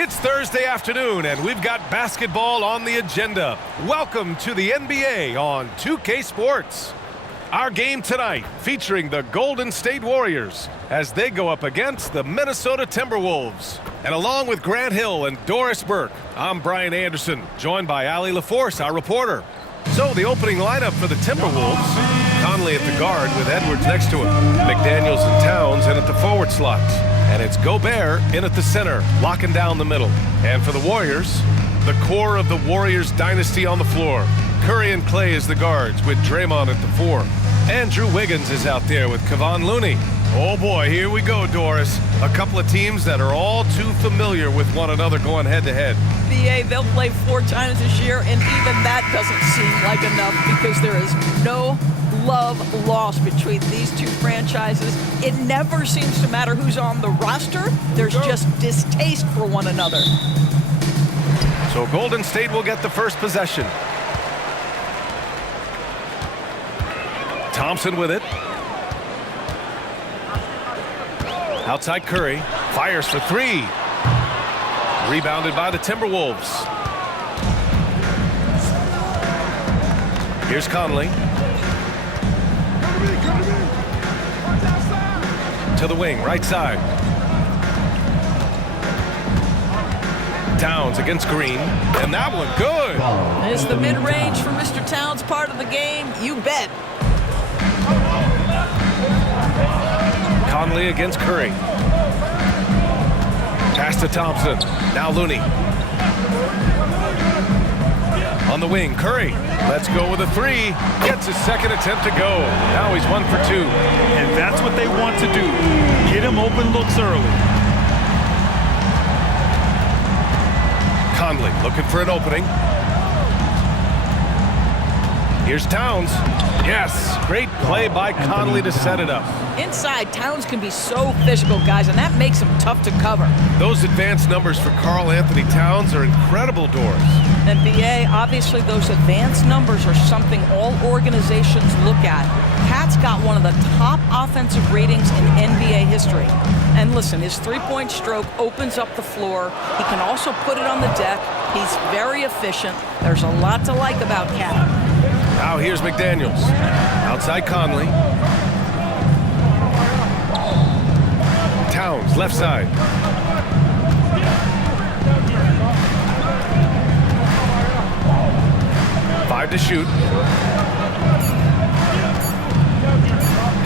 It's Thursday afternoon, and we've got basketball on the agenda. Welcome to the NBA on 2K Sports. Our game tonight featuring the Golden State Warriors as they go up against the Minnesota Timberwolves. And along with Grant Hill and Doris Burke, I'm Brian Anderson, joined by Allie LaForce, our reporter. So the opening lineup for the Timberwolves: Conley at the guard with Edwards next to him, McDaniels and Towns in at the forward slots. And it's Gobert in at the center, locking down the middle. And for the Warriors, the core of the Warriors dynasty on the floor. Curry and Clay as the guards with Draymond at the 4. Andrew Wiggins is out there with Kevon Looney. Oh boy, here we go, Doris. A couple of teams that are all too familiar with one another going head-to-head. BA, they'll play 4 times this year, and even that doesn't seem like enough because there is no love lost between these two franchises. It never seems to matter who's on the roster. There's just distaste for one another. So Golden State will get the first possession. Thompson with it. Outside Curry. Fires for 3. Rebounded by the Timberwolves. Here's Conley. To the wing, right side. Towns against Green. And that one good. Is the mid-range for Mr. Towns part of the game? You bet. Conley against Curry. Pass to Thompson. Now Looney. On the wing, Curry. Let's go with a 3. Gets his second attempt to go. Now he's 1 for 2. And that's what they want to do. Get him open looks early. Conley looking for an opening. Here's Towns. Yes, great play by Conley to set it up. Inside, Towns can be so physical, guys, and that makes him tough to cover. Those advanced numbers for Karl Anthony Towns are incredible, Doris. And BA, obviously those advanced numbers are something all organizations look at. Cat's got one of the top offensive ratings in NBA history. And listen, his three-point stroke opens up the floor. He can also put it on the deck. He's very efficient. There's a lot to like about Cat. Now here's McDaniels. Outside Conley. Towns, left side. Five to shoot.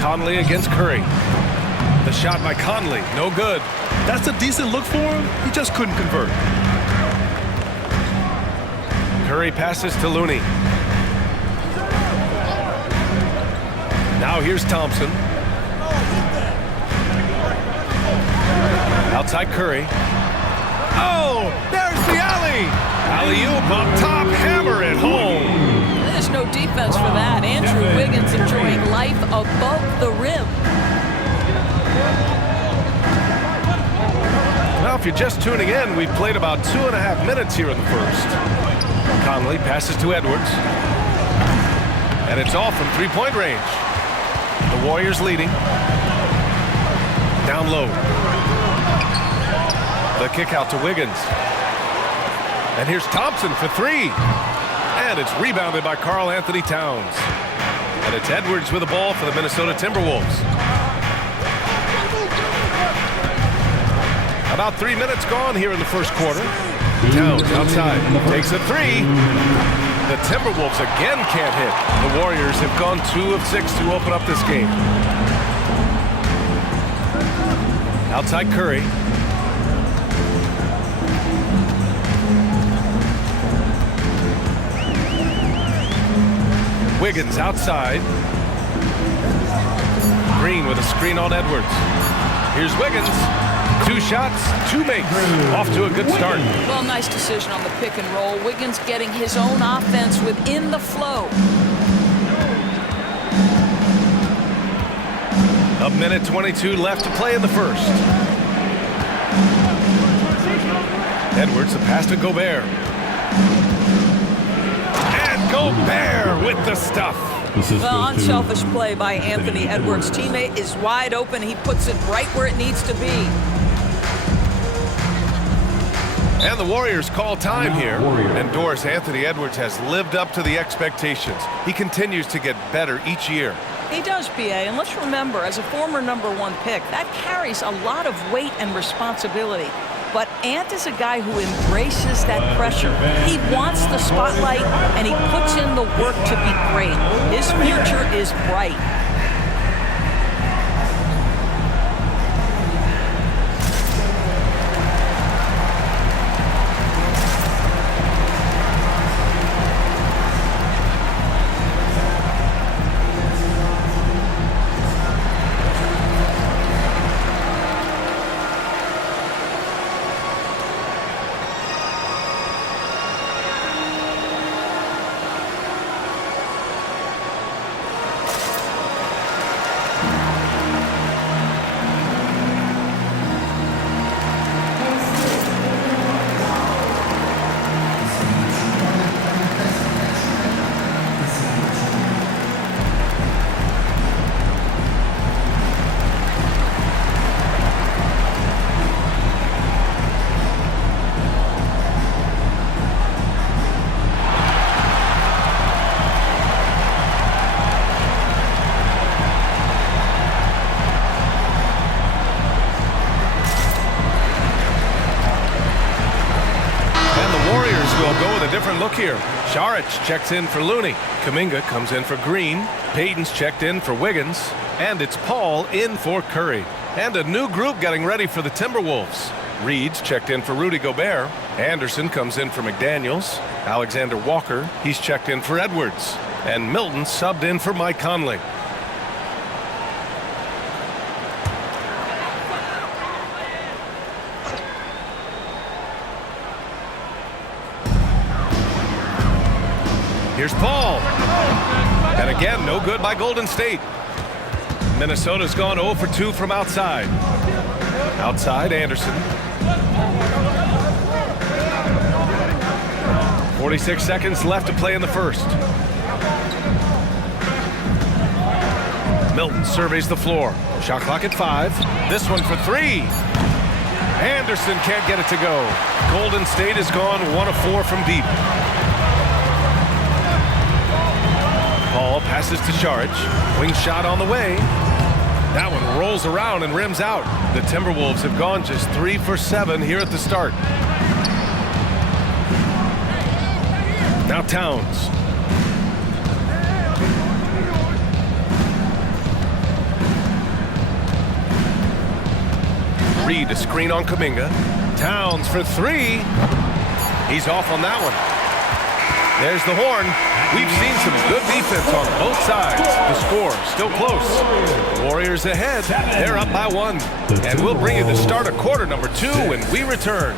Conley against Curry. The shot by Conley, no good. That's a decent look for him. He just couldn't convert. Curry passes to Looney. Now here's Thompson. Outside Curry. Oh, there's the alley. Alley-oop up top, hammer it home. There's no defense for that. Andrew Wiggins enjoying life above the rim. Well, if you're just tuning in, we've played about 2.5 minutes here in the first. Conley passes to Edwards. And it's all from three-point range. The Warriors leading. Down low. The kick out to Wiggins. And here's Thompson for 3. And it's rebounded by Karl Anthony Towns. And it's Edwards with the ball for the Minnesota Timberwolves. About 3 minutes gone here in the first quarter. Towns outside. Takes a 3. The Timberwolves again can't hit. The Warriors have gone 2 of 6 to open up this game. Outside Curry. Wiggins outside. Green with a screen on Edwards. Here's Wiggins. 2 shots, 2 makes. Off to a good start. Well, nice decision on the pick and roll. Wiggins getting his own offense within the flow. A minute 22 left to play in the first. Edwards, the pass to Gobert. And Gobert with the stuff. Well, unselfish play by Anthony Edwards. Teammate is wide open. He puts it right where it needs to be. And the Warriors call time here. And Doris, Anthony Edwards has lived up to the expectations. He continues to get better each year. He does, B.A., and let's remember, as a former #1 pick, that carries a lot of weight and responsibility. But Ant is a guy who embraces that pressure. He wants the spotlight, and he puts in the work to be great. His future is bright. Different look here. Šarić checks in for Looney. Kuminga comes in for Green. Payton's checked in for Wiggins. And it's Paul in for Curry. And a new group getting ready for the Timberwolves. Reed's checked in for Rudy Gobert. Anderson comes in for McDaniels. Alexander Walker, he's checked in for Edwards. And Milton subbed in for Mike Conley. Here's Paul. And again, no good by Golden State. Minnesota's gone 0 for 2 from outside. Outside, Anderson. 46 seconds left to play in the first. Milton surveys the floor. Shot clock at 5. This one for 3. Anderson can't get it to go. Golden State has gone 1 of 4 from deep. Paul passes to Šarić. Wing shot on the way. That one rolls around and rims out. The Timberwolves have gone just 3 for 7 here at the start. Now Towns. Reed a screen on Kuminga. Towns for 3. He's off on that one. There's the horn. We've seen some good defense on both sides. The score still close. Warriors ahead. They're up by 1. And we'll bring you the start of quarter number 2 when we return.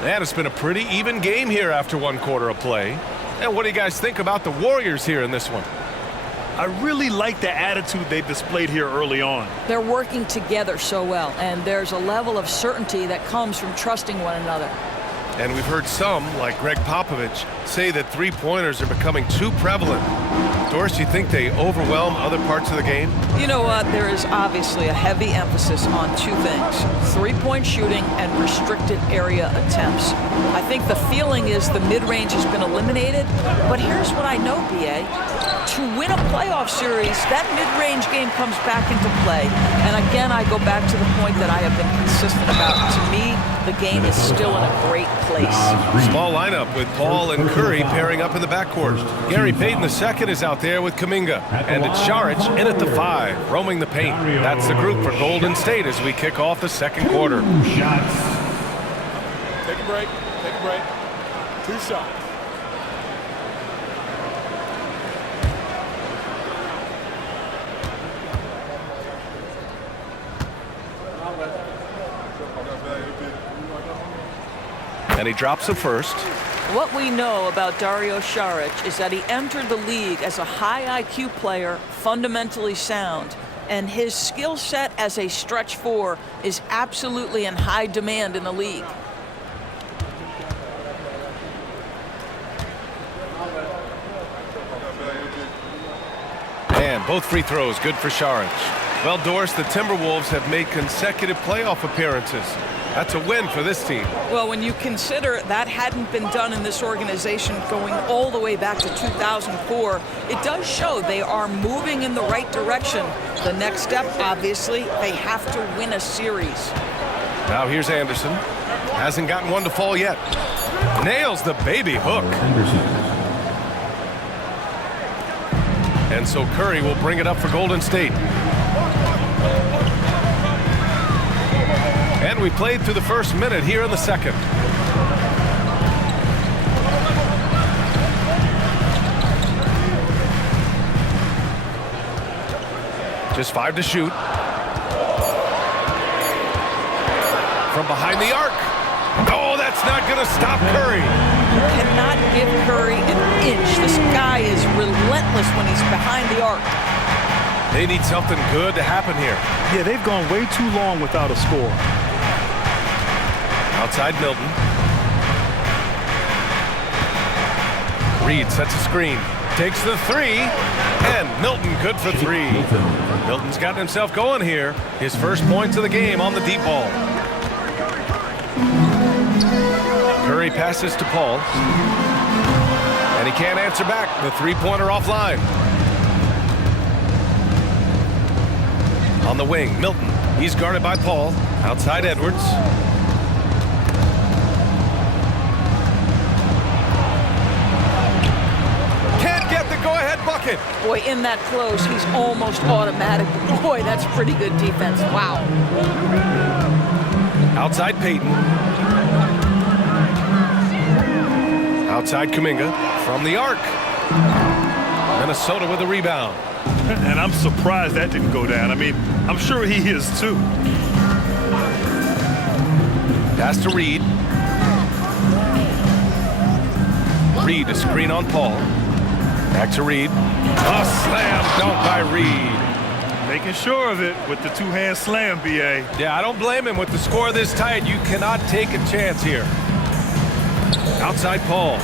And it's been a pretty even game here after 1 quarter of play. And what do you guys think about the Warriors here in this one? I really like the attitude they've displayed here early on. They're working together so well, and there's a level of certainty that comes from trusting one another. And we've heard some, like Greg Popovich, say that three-pointers are becoming too prevalent. Doris, you think they overwhelm other parts of the game? You know what? There is obviously a heavy emphasis on 2 things: three-point shooting and restricted area attempts. I think the feeling is the mid-range has been eliminated, but here's what I know, B.A. To win a playoff series, that mid-range game comes back into play. And again, I go back to the point that I have been consistent about. To me, the game is still in a great place. Small lineup with Paul and Curry pairing up in the backcourt. Gary Payton II is out there with Kuminga. And it's Šarić in at the 5, roaming the paint. That's the group for Golden State as we kick off the second quarter. Take a break. Take a break. 2 shots. And he drops it first. What we know about Dario Saric is that he entered the league as a high IQ player, fundamentally sound, and his skill set as a stretch four is absolutely in high demand in the league. And both free throws good for Saric. Well, Doris, the Timberwolves have made consecutive playoff appearances. That's a win for this team. Well, when you consider that hadn't been done in this organization going all the way back to 2004, it does show they are moving in the right direction. The next step, obviously, they have to win a series. Now here's Anderson. Hasn't gotten one to fall yet. Nails the baby hook. And so Curry will bring it up for Golden State. And we played through the first minute here in the second. Just 5 to shoot. From behind the arc. Oh, that's not going to stop Curry. You cannot give Curry an inch. This guy is relentless when he's behind the arc. They need something good to happen here. Yeah, they've gone way too long without a score. Outside Milton. Reed sets a screen. Takes the three. And Milton good for three. Milton's gotten himself going here. His first points of the game on the deep ball. Curry passes to Paul. And he can't answer back. The three-pointer offline. On the wing, Milton. He's guarded by Paul. Outside Edwards. Can't get the go-ahead bucket. Boy, in that close, he's almost automatic. Boy, that's pretty good defense. Wow. Outside Payton. Outside Kuminga. From the arc. Minnesota with a rebound. And I'm surprised that didn't go down. I mean, I'm sure he is too. Pass to Reed. Reed, a screen on Paul. Back to Reed. A slam dunk by Reed. Making sure of it with the two-hand slam, B.A. Yeah, I don't blame him. With the score this tight, you cannot take a chance here. Outside Paul.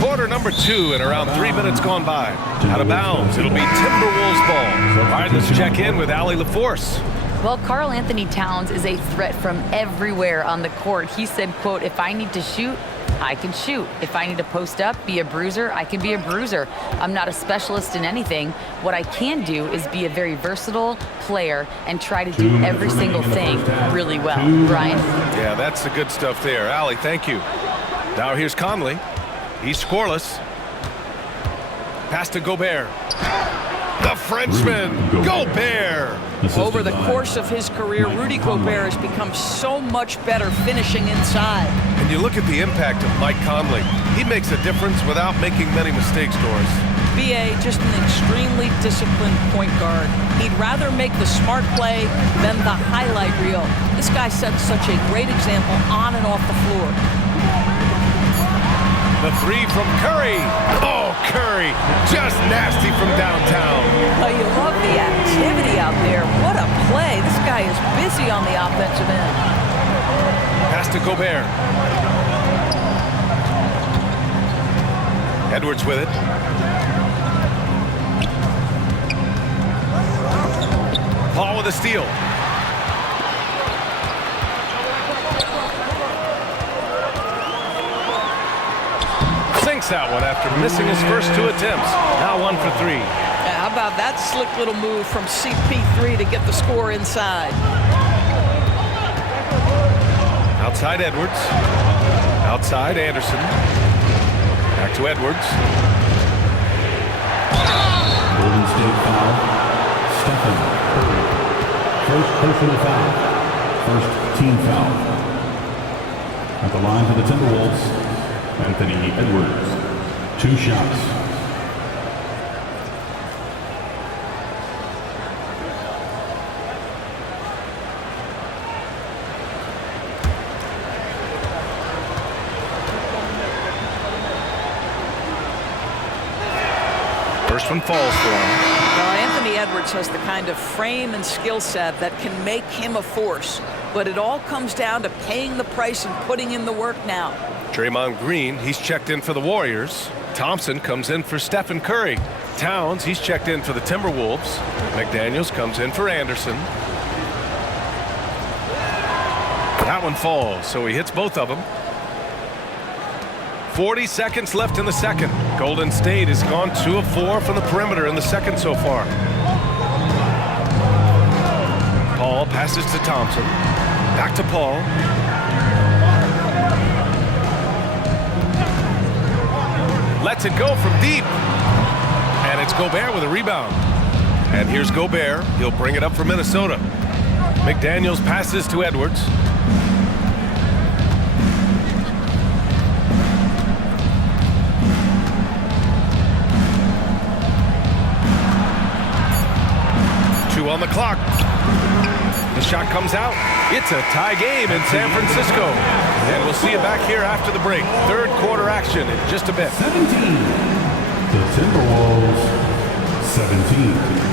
Quarter number 2 and around 3 minutes gone by. Out of bounds. It'll be Timberwolves ball. All right, let's check in with Allie LaForce. Well, Karl Anthony Towns is a threat from everywhere on the court. He said, quote, if I need to shoot, I can shoot. If I need to post up, be a bruiser, I can be a bruiser. I'm not a specialist in anything. What I can do is be a very versatile player and try to do every single thing really well. Brian? Yeah, that's the good stuff there. Allie, thank you. Now here's Conley. He's scoreless. Pass to Gobert. The Frenchman, Gobert. Over the course of his career, Rudy Gobert has become so much better finishing inside. And you look at the impact of Mike Conley. He makes a difference without making many mistakes, Doris. B.A., just an extremely disciplined point guard. He'd rather make the smart play than the highlight reel. This guy sets such a great example on and off the floor. The three from Curry. Oh, Curry, just nasty from downtown. Oh, you love the activity out there. What a play. This guy is busy on the offensive end. Pass to Gobert. Edwards with it. Paul with a steal. Sinks that one after missing his first 2 attempts. Now 1 for 3. Yeah, how about that slick little move from CP3 to get the score inside? Outside Edwards. Outside Anderson. Back to Edwards. Golden State foul. Stephen Curry. First personal foul. First team foul. At the line for the Timberwolves, Anthony Edwards. 2 shots. First one falls for him. Well, Anthony Edwards has the kind of frame and skill set that can make him a force. But it all comes down to paying the price and putting in the work now. Draymond Green, he's checked in for the Warriors. Thompson comes in for Stephen Curry. Towns, he's checked in for the Timberwolves. McDaniels comes in for Anderson. That one falls, so he hits both of them. 40 seconds left in the second. Golden State has gone 2 of 4 from the perimeter in the second so far. Paul passes to Thompson. Back to Paul. Lets it go from deep. And it's Gobert with a rebound. And here's Gobert. He'll bring it up for Minnesota. McDaniels passes to Edwards. On the clock. The shot comes out. It's a tie game in San Francisco. And we'll see you back here after the break. Third quarter action in just a bit. 17. The Timberwolves 17.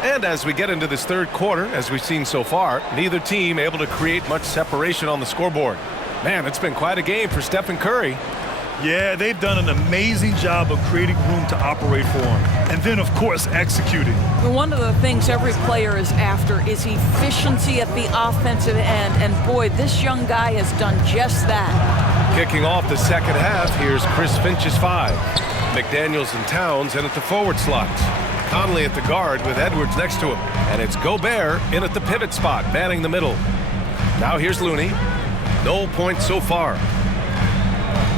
And as we get into this third quarter, as we've seen so far, neither team able to create much separation on the scoreboard. Man, it's been quite a game for Stephen Curry. Yeah, they've done an amazing job of creating room to operate for him. And then, of course, executing. One of the things every player is after is efficiency at the offensive end. And boy, this young guy has done just that. Kicking off the second half, here's Chris Finch's 5. McDaniels and Towns in at the forward slots. Conley at the guard with Edwards next to him. And it's Gobert in at the pivot spot, manning the middle. Now here's Looney. No points so far.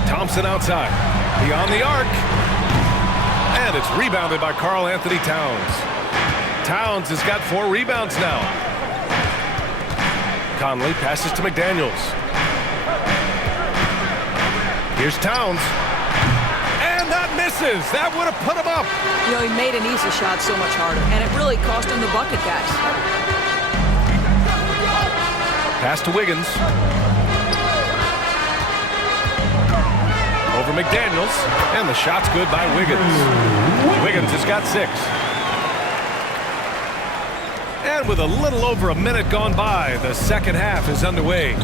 Thompson outside. Beyond the arc. And it's rebounded by Karl Anthony Towns. Towns has got 4 rebounds now. Conley passes to McDaniels. Here's Towns. That misses. That would have put him up. You know, he made an easy shot so much harder, and it really cost him the bucket, guys. Pass to Wiggins. Over McDaniels, and the shot's good by Wiggins. Wiggins has got 6. And with a little over a minute gone by, the second half is underway.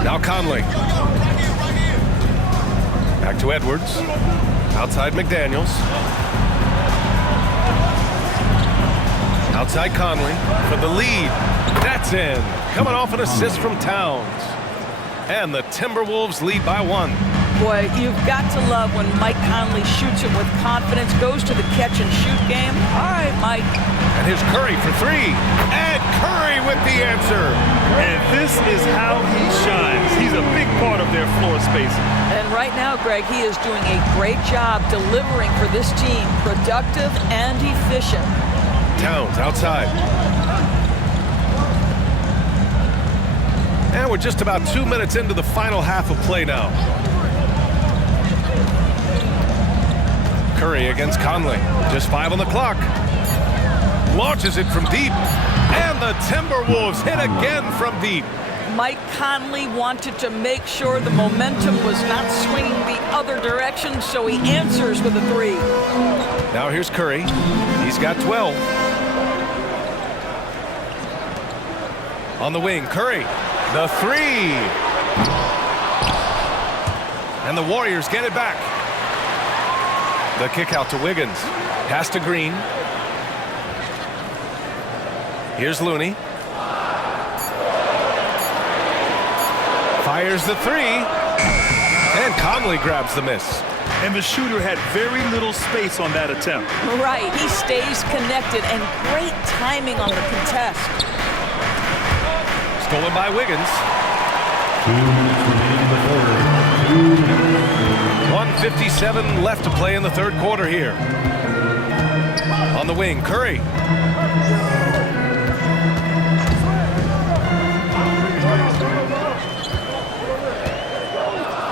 Now Conley. Back to Edwards. Outside McDaniels. Outside Conley for the lead. That's in. Coming off an assist from Towns. And the Timberwolves lead by 1. Boy, you've got to love when Mike Conley shoots it with confidence, goes to the catch and shoot game. All right, Mike. And here's Curry for 3. And Curry with the answer. And this is how he shines. He's a big part of their floor spacing. And right now, Greg, he is doing a great job delivering for this team. Productive and efficient. Towns outside. And we're just about 2 minutes into the final half of play now. Curry against Conley. Just 5 on the clock. Launches it from deep. And the Timberwolves hit again from deep. Mike Conley wanted to make sure the momentum was not swinging the other direction, so he answers with a 3. Now here's Curry. He's got 12. On the wing, Curry. The 3. And the Warriors get it back. The kick out to Wiggins. Pass to Green. Here's Looney. Fires the three. And Conley grabs the miss. And the shooter had very little space on that attempt. Right, he stays connected, and great timing on the contest. Stolen by Wiggins. 2 minutes remaining in the third. 1:57 left to play in the third quarter here. On the wing, Curry.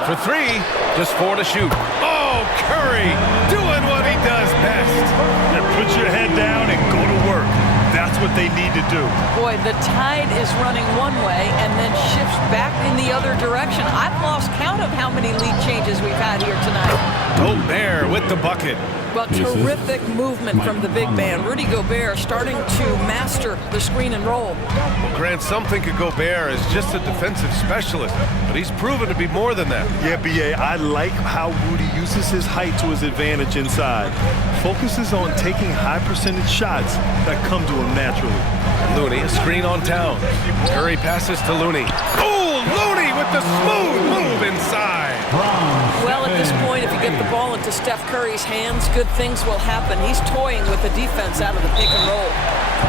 For three, just 4 to shoot. Oh, Curry doing what he does best. And put your head down and go to work. That's what they need to do. Boy, the tide is running one way and then shifts back in the other direction. I've lost count of how many lead changes we've had here tonight. Gobert with the bucket. Well, terrific movement from the big man. Rudy Gobert starting to master the screen and roll. Well, Grant, some think of Gobert as just a defensive specialist, but he's proven to be more than that. Yeah, B.A., I like how Rudy uses his height to his advantage inside. Focuses on taking high percentage shots that come to him naturally. Looney, a screen on Towns. Curry passes to Looney. Oh, Looney with the smooth move inside. Well, at this point, if you get the ball into Steph Curry's hands, good things will happen. He's toying with the defense out of the pick and roll.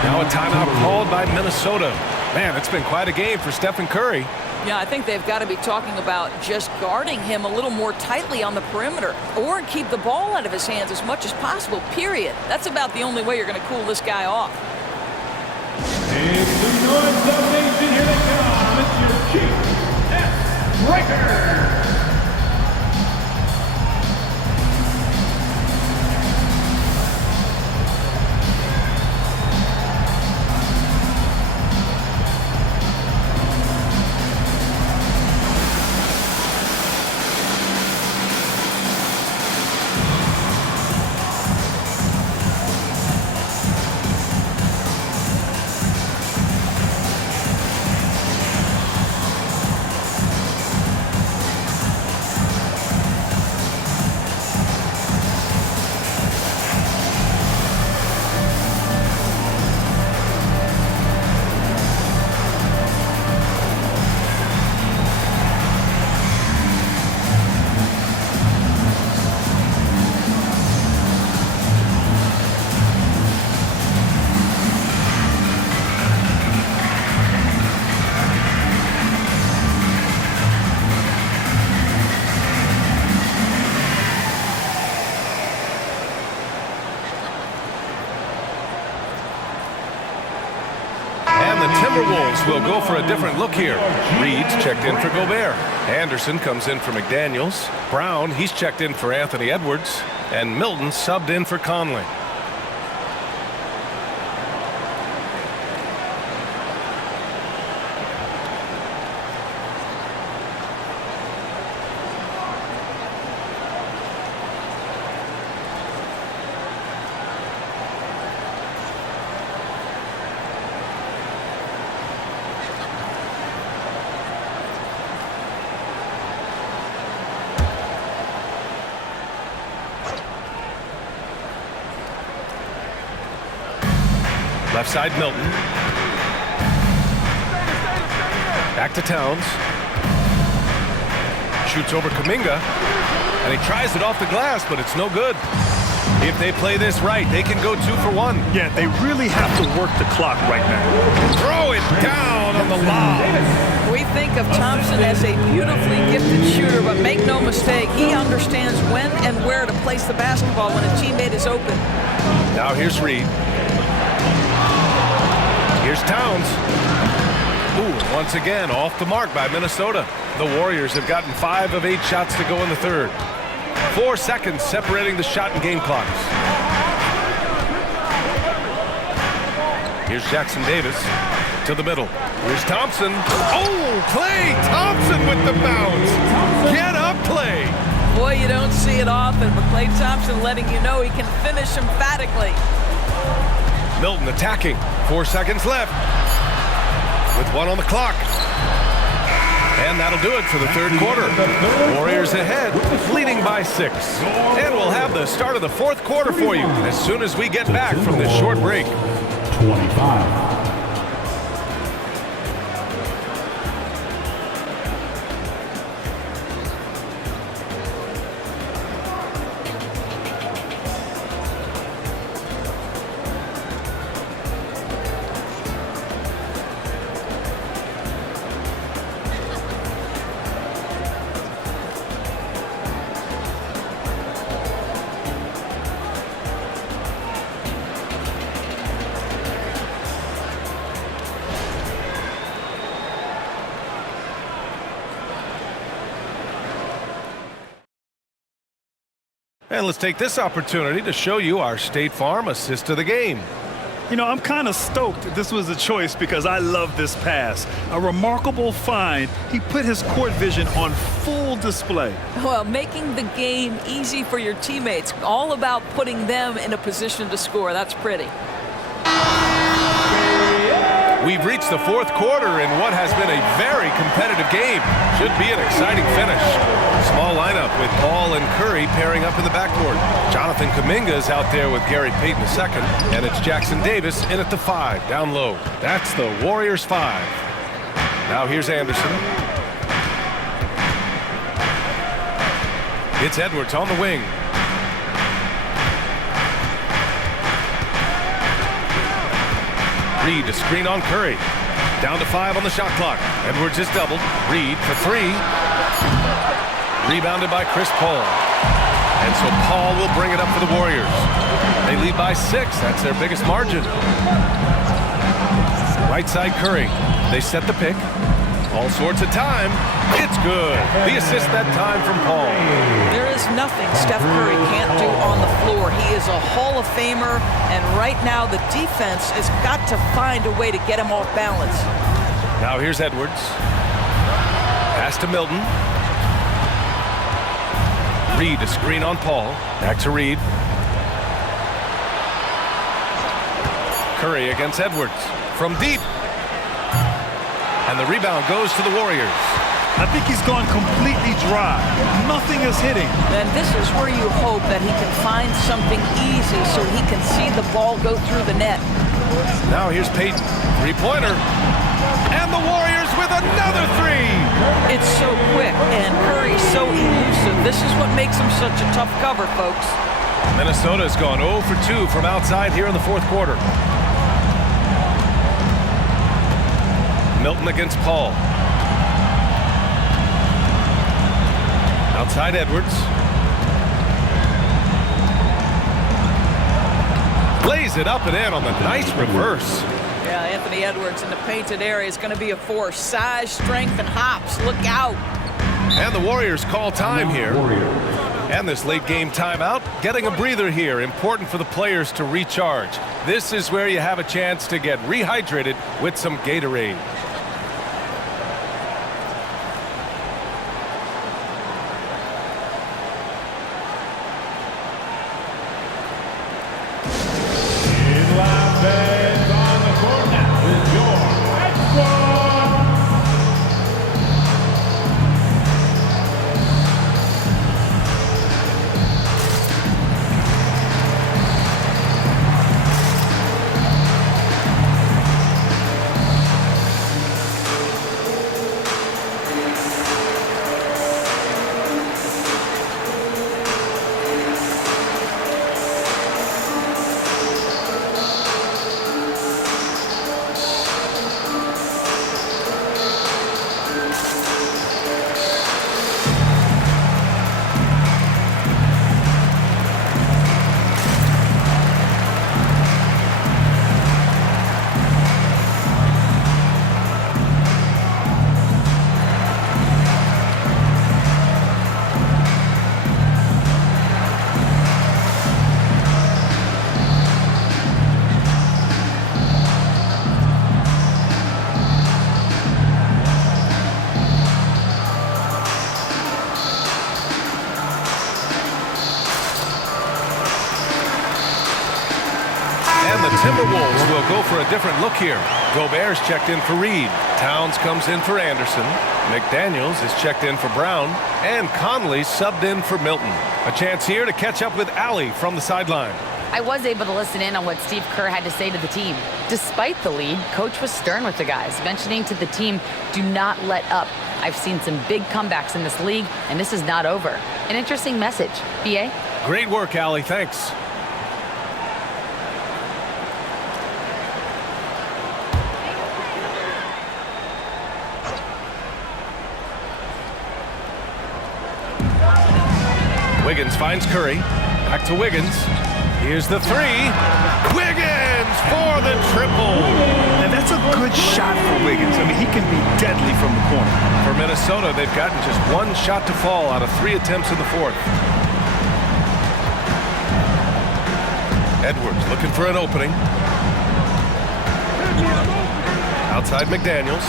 Now a timeout called by Minnesota. Man, it's been quite a game for Stephen Curry. Yeah, I think they've got to be talking about just guarding him a little more tightly on the perimeter or keep the ball out of his hands as much as possible, period. That's about the only way you're going to cool this guy off. It's the North Zone Nation. Here they come. It's your Chief Striker. And the Timberwolves will go for a different look here. Reed's checked in for Gobert. Anderson comes in for McDaniels. Brown, he's checked in for Anthony Edwards. And Milton subbed in for Conley. Left side, Milton. Back to Towns. Shoots over Kuminga. And he tries it off the glass, but it's no good. If they play this right, they can go 2 for 1. Yeah, they really have to work the clock right now. Throw it down on the lob. We think of Thompson as a beautifully gifted shooter, but make no mistake, he understands when and where to place the basketball when a teammate is open. Now here's Reed. Here's Towns. Ooh, once again, off the mark by Minnesota. The Warriors have gotten 5 of 8 shots to go in the third. 4 seconds separating the shot and game clocks. Here's Jackson Davis to the middle. Here's Thompson. Oh, Klay Thompson with the bounce. Get up, Klay. Boy, you don't see it often, but Klay Thompson letting you know he can finish emphatically. Milton attacking. 4 seconds left. With 1 on the clock. And that'll do it for the third quarter. Warriors ahead, leading by 6. And we'll have the start of the fourth quarter for you as soon as we get back from this short break. 25. And let's take this opportunity to show you our State Farm assist of the game. You know, I'm kind of stoked that this was a choice because I love this pass. A remarkable find. He put his court vision on full display. Well, making the game easy for your teammates. All about putting them in a position to score. That's pretty. We've reached the fourth quarter in what has been a very competitive game. Should be an exciting finish. Small lineup with Paul and Curry pairing up in the backcourt. Jonathan Kuminga is out there with Gary Payton II, and it's Jackson Davis in at the 5, down low. That's the Warriors 5. Now here's Anderson. It's Edwards on the wing. Reed to screen on Curry. Down to 5 on the shot clock. Edwards is doubled. Reed for 3. Rebounded by Chris Paul. And so Paul will bring it up for the Warriors. They lead by 6. That's their biggest margin. Right side Curry. They set the pick. All sorts of time. It's good. The assist that time from Paul. There is nothing Steph Curry can't do on the floor. He is a Hall of Famer, and right now the defense has got to find a way to get him off balance. Now here's Edwards. Pass to Milton. Reed to screen on Paul. Back to Reed. Curry against Edwards. From deep. And the rebound goes to the Warriors. I think he's gone completely dry. Nothing is hitting. And this is where you hope that he can find something easy so he can see the ball go through the net. Now here's Payton. Three-pointer. And the Warriors with another 3. It's so quick, and Curry's so elusive. This is what makes him such a tough cover, folks. Minnesota's gone 0 for 2 from outside here in the fourth quarter. Milton against Paul. Outside Edwards. Lays it up and in on the nice reverse. Yeah, Anthony Edwards in the painted area is going to be a force. Size, strength, and hops. Look out. And the Warriors call time here. And this late game timeout, getting a breather here. Important for the players to recharge. This is where you have a chance to get rehydrated with some Gatorade. Timberwolves will go for a different look here. Gobert's checked in for Reed. Towns comes in for Anderson. McDaniels is checked in for Brown, and Conley subbed in for Milton. A chance here to catch up with Allie from the sideline. I was able to listen in on what Steve Kerr had to say to the team. Despite the lead, Coach was stern with the guys, mentioning to the team, do not let up. I've seen some big comebacks in this league, and this is not over. An interesting message. B.A.? Great work, Allie. Thanks. Wiggins finds Curry. Back to Wiggins. Here's the three. Wiggins for the triple. And that's a good shot for Wiggins. I mean, he can be deadly from the corner. For Minnesota, they've gotten just one shot to fall out of 3 attempts in the fourth. Edwards looking for an opening. Outside McDaniels.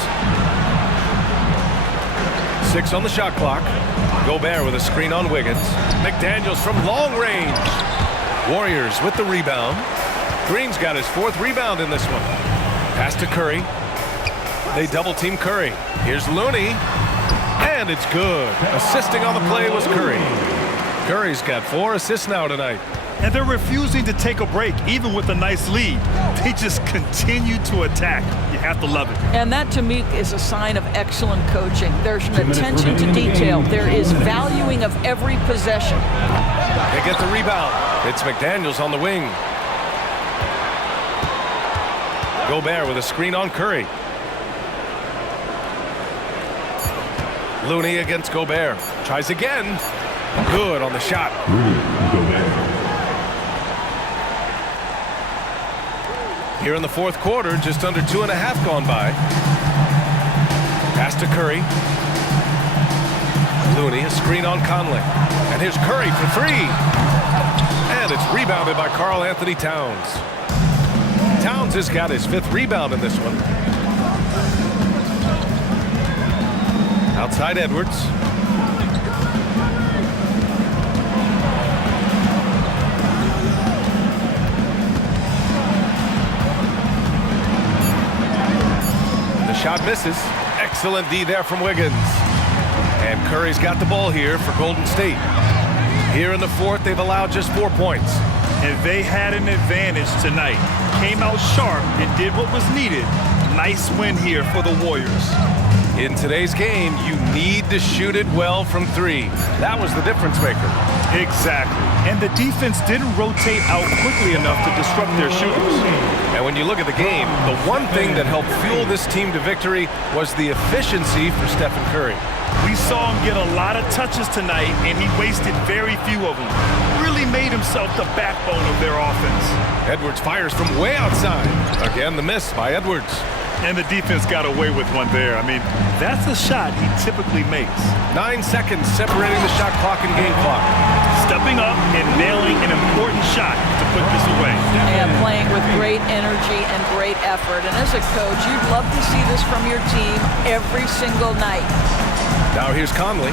6 on the shot clock. Gobert with a screen on Wiggins. McDaniels from long range. Warriors with the rebound. Green's got his 4th rebound in this one. Pass to Curry. They double team Curry. Here's Looney. And it's good. Assisting on the play was Curry. Curry's got 4 assists now tonight. And they're refusing to take a break, even with a nice lead. They just continue to attack. You have to love it. And that, to me, is a sign of excellent coaching. There's an attention to detail. There is valuing of every possession. They get the rebound. It's McDaniels on the wing. Gobert with a screen on Curry. Looney against Gobert. Tries again. Good on the shot. Here in the fourth quarter, just under 2.5 gone by. Pass to Curry. Looney, a screen on Conley. And here's Curry for 3. And it's rebounded by Karl Anthony Towns. Towns has got his 5th rebound in this one. Outside Edwards. The shot misses. Excellent D there from Wiggins. And Curry's got the ball here for Golden State. Here in the fourth, they've allowed just 4 points. And they had an advantage tonight. Came out sharp and did what was needed. Nice win here for the Warriors. In today's game, you need to shoot it well from 3. That was the difference maker. Exactly. And the defense didn't rotate out quickly enough to disrupt their shooters. And when you look at the game, the one thing that helped fuel this team to victory was the efficiency for Stephen Curry. We saw him get a lot of touches tonight, and he wasted very few of them. Really made himself the backbone of their offense. Edwards fires from way outside. Again, the miss by Edwards. And the defense got away with one there. I mean, that's a shot he typically makes. 9 seconds separating the shot clock and game clock. Stepping up and nailing an important shot to put this away. And playing with great energy and great effort. And as a coach, you'd love to see this from your team every single night. Now here's Conley.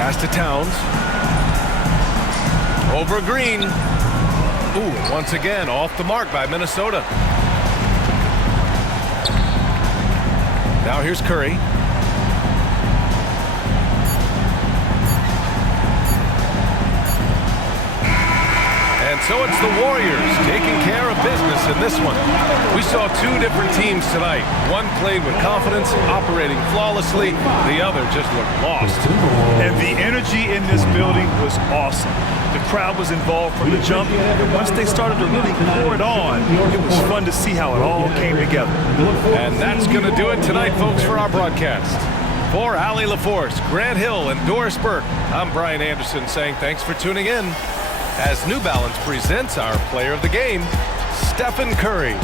Pass to Towns. Over Green. Ooh, once again, off the mark by Minnesota. Now here's Curry. And so it's the Warriors taking care of business in this one. We saw 2 different teams tonight. One played with confidence, operating flawlessly. The other just looked lost. And the energy in this building was awesome. The crowd was involved from the jump, and once they started to really pour it on, it was fun to see how it all came together. And that's going to do it tonight, folks, for our broadcast. For Allie LaForce, Grant Hill, and Doris Burke, I'm Brian Anderson saying thanks for tuning in as New Balance presents our player of the game, Stephen Curry.